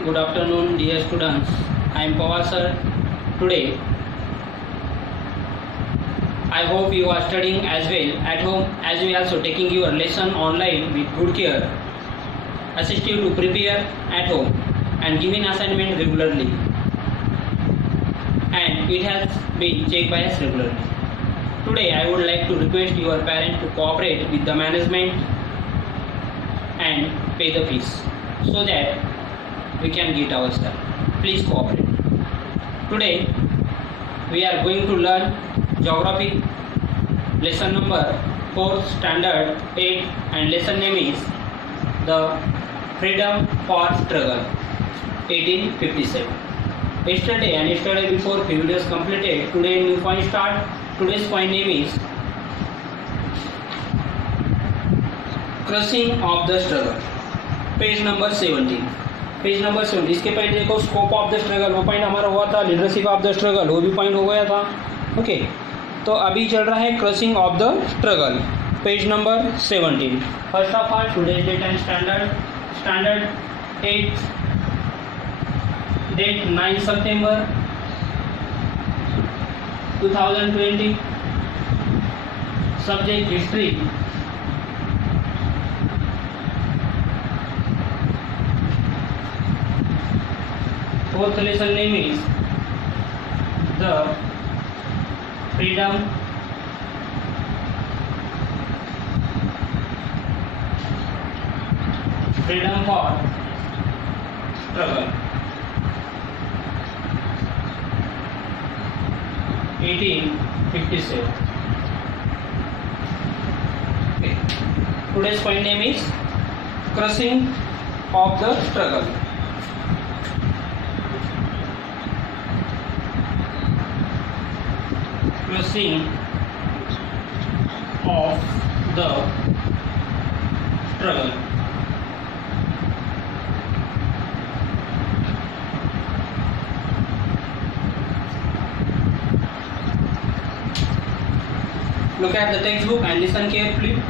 Good afternoon, dear students. I am Pawar sir. Today, I hope you are studying as well at home as we are also taking your lesson online with good care. Assist you to prepare at home and giving assignment regularly. And it has been checked by us regularly. Today, I would like to request your parent to cooperate with the management and pay the fees so that we can get our stuff. Please cooperate. Today we are going to learn geography, lesson number 4, standard 8, and lesson name is the freedom for struggle 1857. Yesterday and yesterday before few videos completed. Today new point start. Today's point name is crushing of the struggle. Page number 17. Page number 17. इसके पहले देखो scope of the struggle, वो point हमारा हुआ था. Leadership of the struggle, वो भी point हो गया था. ओके, तो अभी चल रहा है crushing of the struggle. Page number 17. First of all today's date and standard 8, date 9 सितंबर 2020. Subject history. Fourth lesson name is the freedom for struggle 1857. Okay. Today's point name is crushing of the struggle. Crushing of the struggle. Look at the textbook and listen carefully.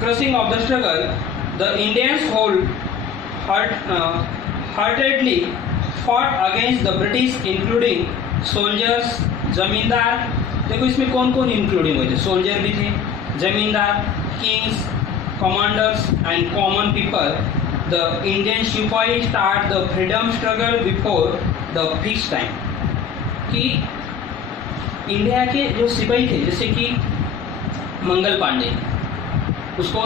Crushing of the struggle. The Indians wholeheartedly fought against the British, including soldiers, जमींदार. देखो इसमें कौन कौन including हुए थे. Soldier भी थे, zamindar, kings, commanders and common people. The Indian sipahi start the freedom struggle before the fix time. कि इंडिया के जो सिपाही थे, जैसे कि मंगल पांडे, उसको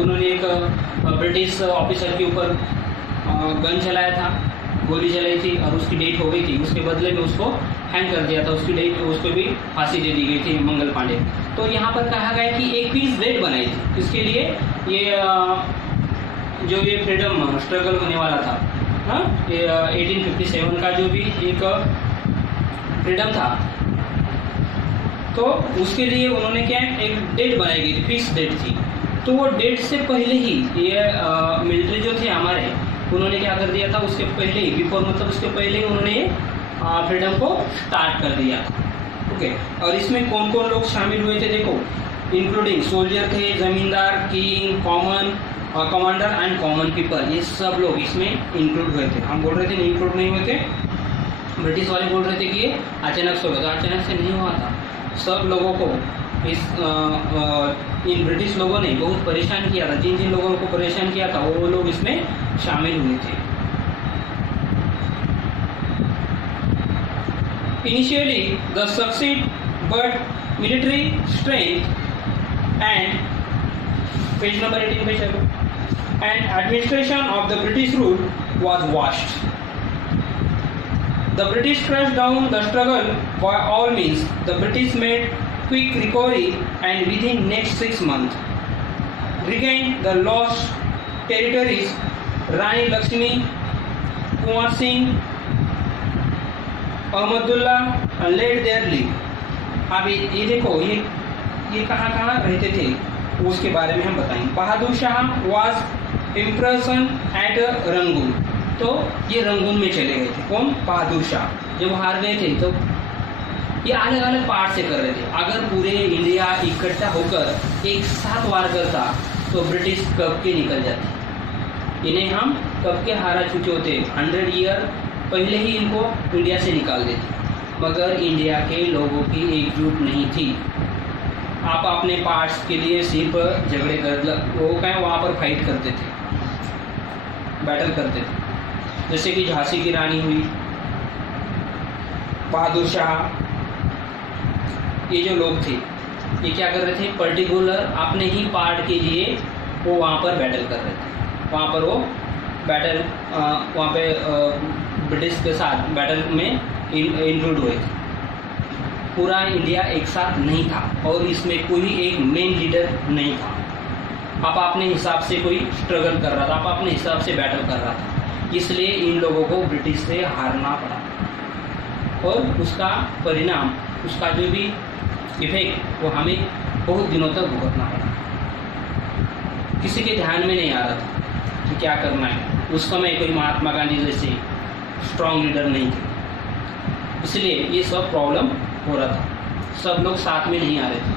उन्होंने एक ब्रिटिश ऑफिसर के ऊपर गन चलाया था, गोली चलाई थी और उसकी डेथ हो गई थी. उसके बदले में उसको हैंग कर दिया था, उसको भी फांसी दे दी गई थी मंगल पांडे. तो यहाँ पर कहा गया कि एक पीस डेट बनाई थी. इसके लिए ये जो ये फ्रीडम स्ट्रगल होने वाला था, ये 1857 का जो भी एक फ्रीडम था, तो उसके लिए उन्होंने क्या एक डेट बनाई गई थी, फिक्स डेट थी. तो वो डेट से पहले ही ये मिलिट्री जो थे हमारे, उन्होंने क्या कर दिया था, उसके पहले ही बिफोर मतलब उसके पहले ही उन्होंने फ्रीडम को स्टार्ट कर दिया. ओके, और इसमें कौन कौन लोग शामिल हुए थे देखो. इंक्लूडिंग सोल्जर थे, जमींदार, king, commander and common people. ये सब लोग इसमें इंक्लूड हुए थे. हम बोल रहे थे नहीं इंक्लूड नहीं हुए थे, ब्रिटिश वाले बोल रहे थे कि ये अचानक से हुआ. तो अचानक से नहीं हुआ था. सब लोगों को इन ब्रिटिश लोगों ने बहुत परेशान किया था. जिन जिन लोगों को परेशान किया था वो लोग इसमें शामिल हुए थे. Initially, the succeed, but military strength and page number 18 page and administration of the British rule was vast. The British crushed down the struggle by all means. The British made quick recovery and within next 6 months regained the lost territories. Rani Lakshmi, Kumar Singh, Ahmadullah laid their lives. अब ये देखो ये कहाँ कहाँ रहते थे उसके बारे में हम बताएंगे. Bahadur Shah was impression at Rangoon. तो ये रंगून में चले गए थे. कौन? बहादुर शाह. जब हार गए थे तो ये अलग अलग पार्ट से कर रहे थे. अगर पूरे इंडिया इकट्ठा होकर एक साथ वार करता तो ब्रिटिश कब के निकल जाती. इन्हें हम कब के हारा चुके होते, 100 ईयर पहले ही इनको इंडिया से निकाल देते, मगर इंडिया के लोगों की एकजुट नहीं थी। आप अपने पार्ट्स के लिए सिर्फ झगड़े कर वो कहें वहाँ पर फाइट करते थे, बैटल करते थे। जैसे कि झांसी की रानी हुई, बहादुर शाह, ये जो लोग थे ये क्या कर रहे थे, पर्टिकुलर अपने ही पार्ट के लिए वो वहाँ पर बैटल कर रहे थे। वहाँ पर वो बैटल वहाँ पे ब्रिटिश के साथ बैटल में इंक्लूड हुए थे। पूरा इंडिया एक साथ नहीं था और इसमें कोई एक मेन लीडर नहीं था। आप अपने हिसाब से कोई स्ट्रगल कर रहा था, आप अपने हिसाब से बैटल कर रहा था, इसलिए इन लोगों को ब्रिटिश से हारना पड़ा और उसका परिणाम, उसका जो भी इफेक्ट वो हमें बहुत दिनों तक भुगतना पड़ा। किसी के ध्यान में नहीं आ रहा था कि क्या करना है। उस समय कोई महात्मा गांधी जैसे स्ट्रॉन्ग लीडर नहीं थे, इसलिए ये सब प्रॉब्लम हो रहा था। सब लोग साथ में नहीं आ रहे थे।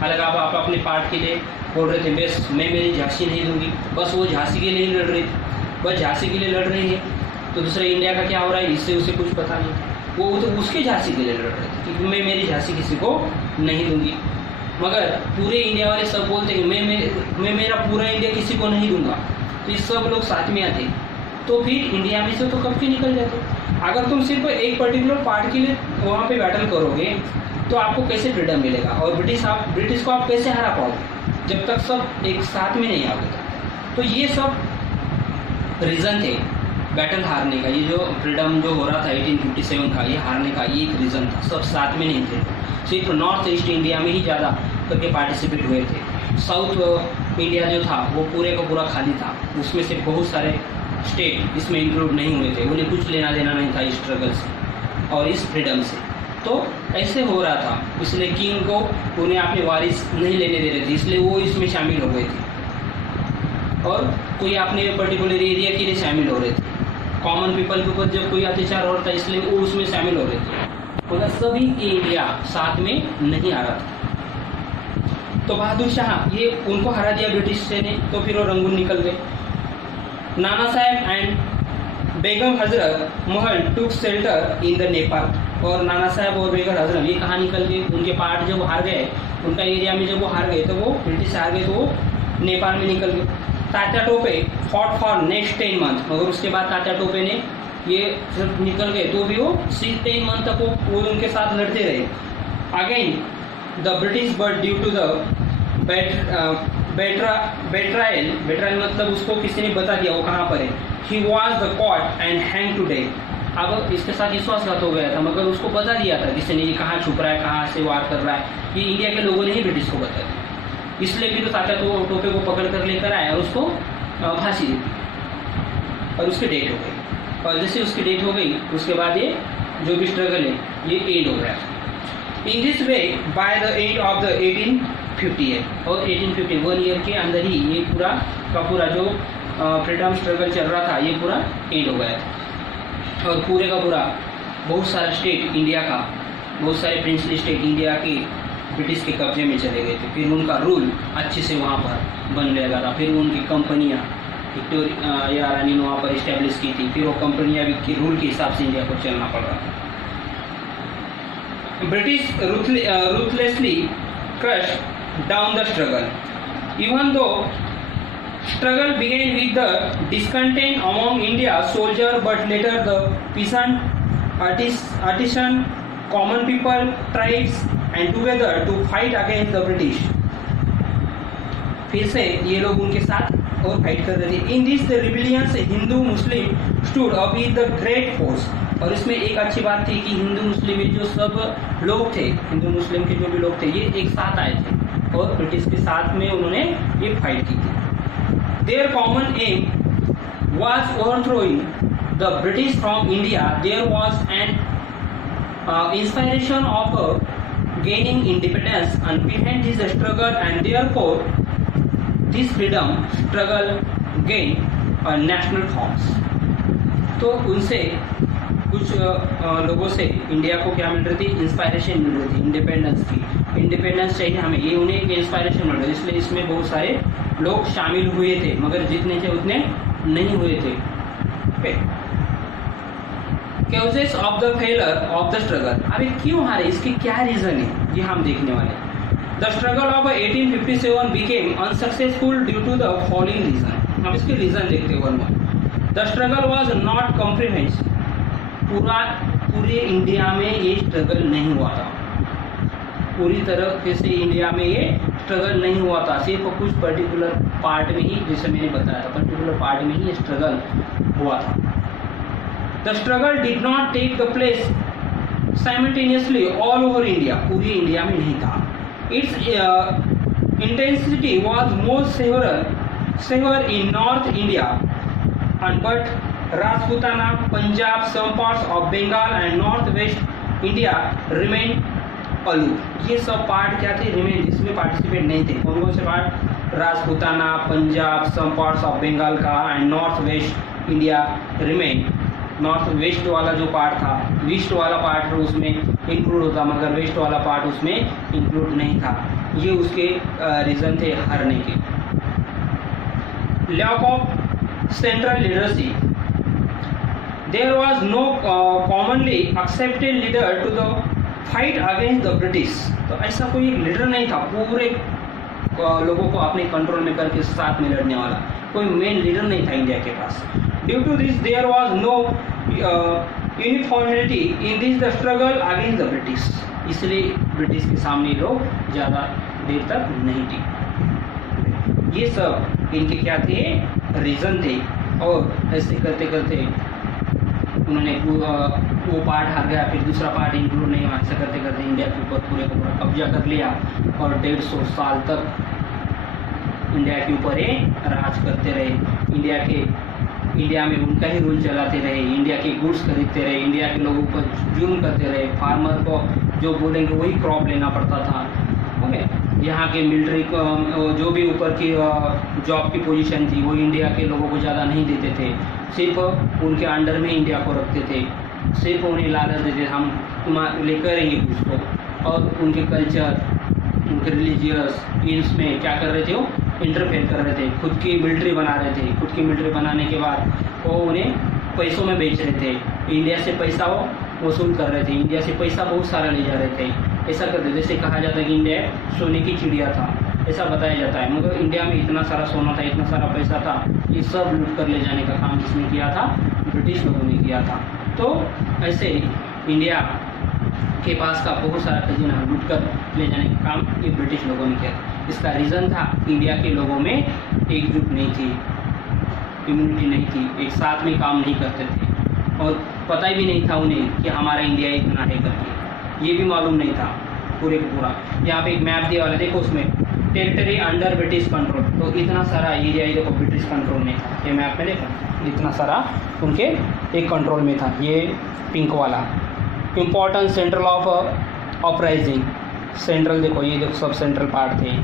हालांकि आप अपने पार्ट के लिए बोल रहे थे, बस मैं मेरी झांसी नहीं दूंगी, बस वो झांसी के लिए ही लड़ रही थी, बस झांसी के लिए लड़ रही है, तो दूसरे इंडिया का क्या हो रहा है इससे उसे कुछ पता नहीं। वो तो उसके झांसी के लिए लड़ रहे थे कि मैं मेरी झांसी किसी को नहीं दूंगी, मगर पूरे इंडिया वाले सब बोलते हैं मैं मेरा पूरा इंडिया किसी को नहीं दूंगा। तो ये सब लोग साथ में आते तो फिर इंडिया में से तो कब के निकल जाते। अगर तुम सिर्फ एक पर्टिकुलर पार्ट के लिए वहाँ पे बैटल करोगे तो आपको कैसे फ्रीडम मिलेगा, और ब्रिटिश को आप कैसे हरा पाओगे जब तक सब एक साथ में नहीं आओगे। तो ये सब रीज़न थे बैटल हारने का। ये जो फ्रीडम जो हो रहा था 1857 का, ये हारने का ये एक रीज़न था। सब साथ में नहीं थे, सिर्फ नॉर्थ ईस्ट इंडिया में ही ज़्यादा करके पार्टिसिपेट हुए थे। साउथ इंडिया जो था वो पूरे का पूरा खाली था, उसमें से बहुत सारे स्टेट इसमें इंक्लूड नहीं हुए थे। उन्हें कुछ लेना देना नहीं था इस स्ट्रगल से और इस फ्रीडम से। तो ऐसे हो रहा था, इसलिए किंग को उन्हें अपने वारिस नहीं लेने दे रहे थे, इसलिए वो इसमें शामिल हो गए थे और कोई अपने पर्टिकुलर एरिया के लिए शामिल हो रहे थे। कॉमन पीपल के ऊपर जब कोई अत्याचार हो रहा था इसलिए वो उसमें शामिल हो रहे थे, मगर सभी इंडिया साथ में नहीं आ रहा था। तो बहादुर शाह ये उनको हरा दिया ब्रिटिश से ने, तो फिर वो रंगून निकल गए। Nana Saheb and Begum Hazrat Mahal took shelter in the Nepal, और नाना साहब और बेगम हजरत ये कहाँ निकल गए, उनके पार्ट जब हार गए, उनका एरिया में जब वो हार गए तो वो ब्रिटिश हार गए तो वो नेपाल में निकल गए। Tatya Tope fought for next 10 month, मगर उसके बाद तात्या टोपे ने ये जब निकल गए तो भी वो 10 मंथ तक वो उनके साथ लड़ते रहे। Again the British but due to the betrayal मतलब उसको किसी ने बता दिया वो कहाँ पर है। He was the caught and hang to death. अब इसके साथ विश्वासघात हो गया था, मगर उसको बता दिया था किसी ने ये कहाँ छुप रहा है, कहाँ से वार कर रहा है। ये इंडिया के लोगों ने ही ब्रिटिश को बता दिया, इसलिए भी तो तात्या टोपे को पकड़ कर लेकर आए और उसको फांसी दी और उसकी डेथ हो गई। और जैसे उसकी डेथ हो गई उसके बाद ये जो भी स्ट्रगल है ये एंड हो गया। In this way by the end of the 1858 और 1851 ईयर के अंदर ही ये पूरा का पूरा जो फ्रीडम स्ट्रगल चल रहा था ये पूरा एंड हो गया था। और पूरे का पूरा बहुत सारा स्टेट इंडिया का, बहुत सारे प्रिंसली स्टेट इंडिया के ब्रिटिश के कब्जे में चले गए थे। फिर उनका रूल अच्छे से वहाँ पर बनने लगा था। फिर उनकी कंपनियाँ विक्टोरिया रानी ने वहाँ पर इस्टेब्लिश की थी। फिर वो कंपनियाँ भी के रूल के हिसाब से इंडिया को चलना पड़ रहा था। British ruthlessly crushed down the struggle. Even though struggle began with the discontent among India soldiers, but later the peasant, artisan, common people, tribes, and together to fight against the British. फिर से ये लोग उनके साथ और fight कर रहे थे। In this the rebellions Hindu Muslim stood up with the great force. और इसमें एक अच्छी बात थी कि हिंदू मुस्लिम जो सब लोग थे, हिंदू मुस्लिम के जो भी लोग थे, ये एक साथ आए थे और ब्रिटिश के साथ में उन्होंने ये फाइट की थी। Their common aim was overthrowing the British from India. There was an inspiration of gaining independence, and behind this struggle and therefore this freedom struggle gained a national forms. तो उनसे कुछ लोगों से इंडिया को क्या मिल रही थी, इंस्पायरेशन मिल रही थी इंडिपेंडेंस की। इंडिपेंडेंस चाहिए हमें, ये उन्हें एक इंस्पायरेशन मिल रही है, इसलिए इसमें बहुत सारे लोग शामिल हुए थे, मगर जितने थे उतने नहीं हुए थे। Okay, causes of the failure of the struggle, अभी क्यों हारे, इसके क्या रीजन है, ये हम देखने वाले। The struggle of 1857 became unsuccessful due to the following reason, अब इसके रीजन देखते हैं one one. The struggle was not comprehensive, पूरे इंडिया में ये स्ट्रगल नहीं हुआ था, पूरी तरह से इंडिया में ये स्ट्रगल नहीं हुआ था, सिर्फ कुछ पर्टिकुलर पार्ट में ही, जैसे मैंने बताया था, पर्टिकुलर पार्ट में ही स्ट्रगल हुआ था। The struggle did not take the place simultaneously all over India, पूरी इंडिया में नहीं था। Its intensity was more severe in north India and but Rajputana, Punjab, some parts of Bengal and north west India remain aloof. ये सब part क्या थे, remain, इसमें participate नहीं थे। कौन कौन से part, Rajputana, Punjab, some parts of Bengal का and north west India remain. North west वाला जो पार्ट था, ईस्ट वाला पार्ट उसमें इंक्लूड होता, मगर वेस्ट वाला पार्ट उसमें इंक्लूड नहीं था। ये उसके रीजन थे हारने के। Lack of central leadership, there was no commonly accepted leader to the fight against the British, तो ऐसा कोई लीडर नहीं था पूरे लोगों को अपने कंट्रोल में करके साथ में लड़ने वाला, कोई मेन लीडर नहीं था इंडिया के पास। Due to this there was no uniformity in this the struggle against the British, इसलिए ब्रिटिश के सामने लोग ज़्यादा देर तक नहीं टिके। ये सब इनके क्या थे, रीज़न थे। और ऐसे करते करते उन्होंने वो पार्ट हार गया, फिर दूसरा पार्ट इंक्लूड नहीं हुआ, ऐसा करते करते इंडिया के ऊपर पूरे को पूरा कब्जा कर लिया और 150 साल तक इंडिया के ऊपर ये राज करते रहे। इंडिया में उनका ही रूल चलाते रहे, इंडिया के गुड्स खरीदते रहे, इंडिया के लोगों पर जुल्म करते रहे, फार्मर को जो बोलेंगे वही क्रॉप लेना पड़ता था। ओके, यहाँ के मिलिट्री को जो भी ऊपर की जॉब की पोजीशन थी वो इंडिया के लोगों को ज़्यादा नहीं देते थे, सिर्फ उनके अंडर में इंडिया को रखते थे, सिर्फ उन्हें लालच देते हम लेकर रहेंगे कुछ को। और उनके कल्चर, उनके रिलीजियस इसमें क्या कर रहे थे, वो इंटरफेयर कर रहे थे, खुद की मिलिट्री बना रहे थे। खुद की मिलिट्री बनाने के बाद वो उन्हें पैसों में बेच रहे थे, इंडिया से पैसा वो वसूल कर रहे थे, इंडिया से पैसा बहुत सारा ले जा रहे थे। ऐसा करते, जैसे कहा जाता है कि इंडिया सोने की चिड़िया था, ऐसा बताया जाता है, मगर इंडिया में इतना सारा सोना था, इतना सारा पैसा था, ये सब लूट कर ले जाने का काम किसने किया था, ब्रिटिश लोगों ने किया था। तो ऐसे इंडिया के पास का बहुत सारा खजाना लूट कर ले जाने का काम ये ब्रिटिश लोगों ने किया। इसका रीज़न था इंडिया के लोगों में एकजुट नहीं थी, इम्यूनिटी नहीं थी, एक साथ में काम नहीं करते थे, और पता भी नहीं था उन्हें कि हमारा इंडिया इतना है करके, ये भी मालूम नहीं था पूरे को पूरा। यहाँ पे एक मैप दिया वाला, देखो उसमें टेरिटरी अंडर ब्रिटिश कंट्रोल, तो इतना सारा एरिया देखो ब्रिटिश कंट्रोल में था। ये मैप में देखो इतना सारा उनके एक कंट्रोल में था। ये पिंक वाला important central of uprising, central देखो, ये देखो सब सेंट्रल पार्ट थे।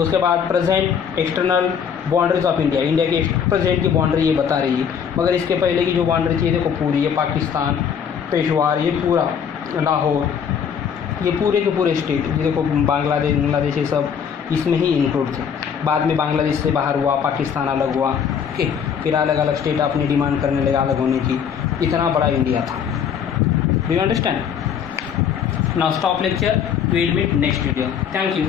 उसके बाद present external boundaries of India, India की प्रेजेंट की बाउंड्री ये बता रही है, मगर इसके पहले की जो बाउंड्री थी देखो पूरी, ये पाकिस्तान, पेशवार, ये पूरा लाहौर, ये पूरे के पूरे स्टेट, ये देखो बांग्लादेश, ये सब इसमें ही इंक्लूड थे। बाद में बांग्लादेश से बाहर हुआ, पाकिस्तान अलग हुआ, ओके, फिर अलग अलग स्टेट अपनी डिमांड करने लगा अलग होने की। इतना बड़ा इंडिया था। Do you understand? Now stop lecture, we will meet next video. Thank you.